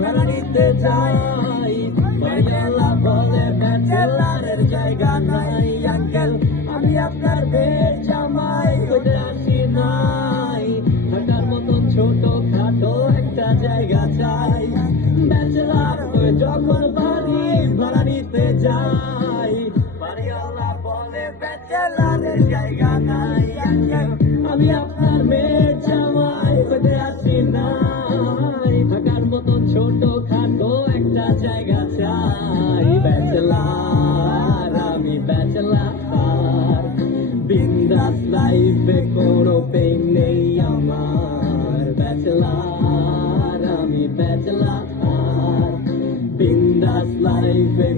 ভাড়া নিতে যাই, বাড়িওয়ালা বলে ব্যাচেলারের জায়গা নাই। আঙ্কেল আমি আপনার বেড জামাই, হইতে আসি নাই, থাকার মতন ছোট খাটো একটা জায়গা চাই। ব্যাচেলার হয়ে যখন বাড়ি ভাড়া নিতে যাই, বাড়িওয়ালা বলে ব্যাচেলারের জায়গা নাই। আঙ্কেল আমি আপনার মেয়ের জামাই, হইতে আসি নাই, থাকার মতন ছোট খাটো একটা জায়গা চাই। ব্যাচেলার আমি ব্যাচেলার, বিন্দাস লাইফে কোনো পেইন নেই আমার। ব্যাচেলার আমি ব্যাচেলার, বিন্দাস লাইফে